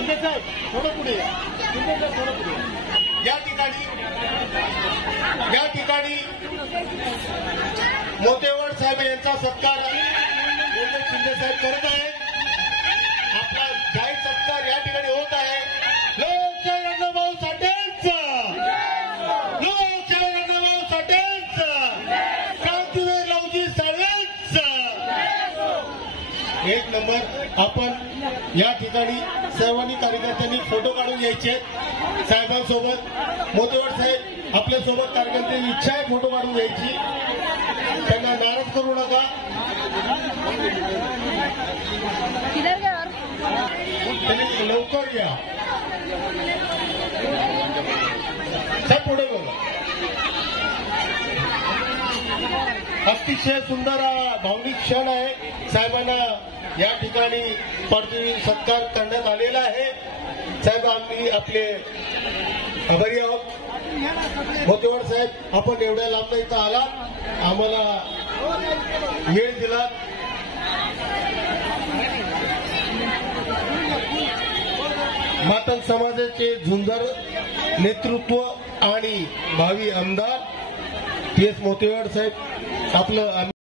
शिंदे साहेब थोडं पुढे या. शिंदे साहेब थोडं पुढे या. या ठिकाणी मोतेवड साहेब यांचा सत्कार शिंदे साहेब करत आहेत. आपला जाहीर सत्कार या ठिकाणी होत आहे. लोकशाही अण्णाभाऊ साठेंचा, लोकशाही अण्णाभाऊ साठेंचा, क्रांतीवीर लवजी साळवेंचा. एक नंबर. आपण या ठिकाणी सर्वांनी कार्यकर्त्यांनी फोटो काढून घ्यायचे साहेबांसोबत. मोतेवड साहेब आपल्यासोबत कार्यकर्त्यांची इच्छा आहे फोटो काढून घ्यायची. त्यांना नाराज करू नका. लवकर या. साहेब पुढे बघा. अतिशय सुंदर भावनिक क्षण आहे. साहेबांना या ठिकाणी पार्थिव सत्कार करण्यात आलेला आहे. साहेब आम्ही आपले आभारी आहोत. मोतेवड साहेब आपण एवढ्या लांब इथं आला, आम्हाला वेळ दिला. मातंग समाजाचे झुंजार नेतृत्व आणि भावी आमदार PS मोतेवड साहेब आपलं